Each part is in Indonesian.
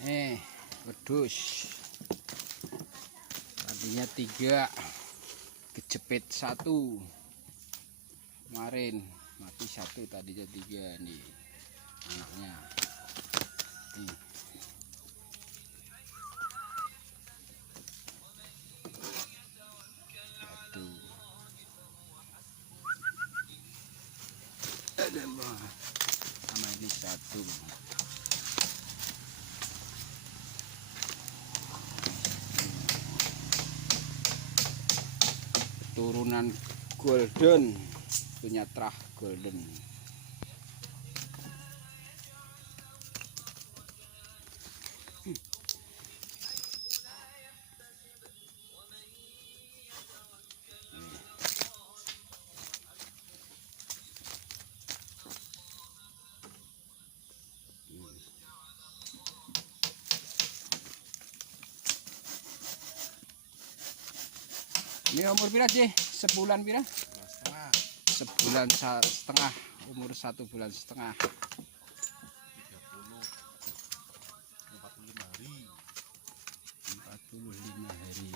Wedhus tadinya 3, kejepit 1 kemarin, mati 1, tadinya 3 nih anaknya nih. Aduh, sama ini 1. Turunan golden, punya Trah golden. Ini umur pira sih? Sebulan pira? Sebulan setengah, umur 1 bulan setengah. 45 hari.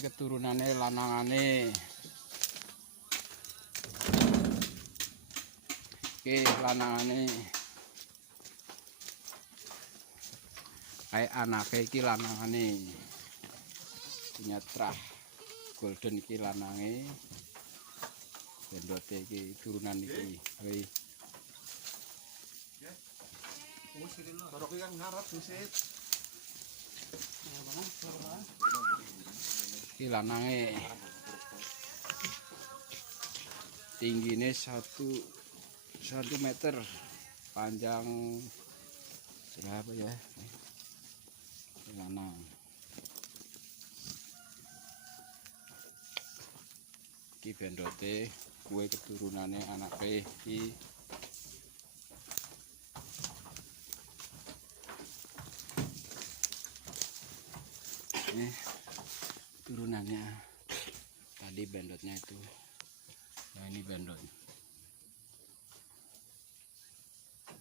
Keturunannya lanangane. Lanangane kayak anake iki lanangane. Punya Trah golden iki lanange. Bendote iki turunan iki. Woi. Barok kan ngarep buset. Iki lanange tingginya 1 meter, panjang berapa ya? Lanang. Iki bendote, kue keturunannya anake iki. Turunannya tadi bendotnya itu. Nah ini bendot.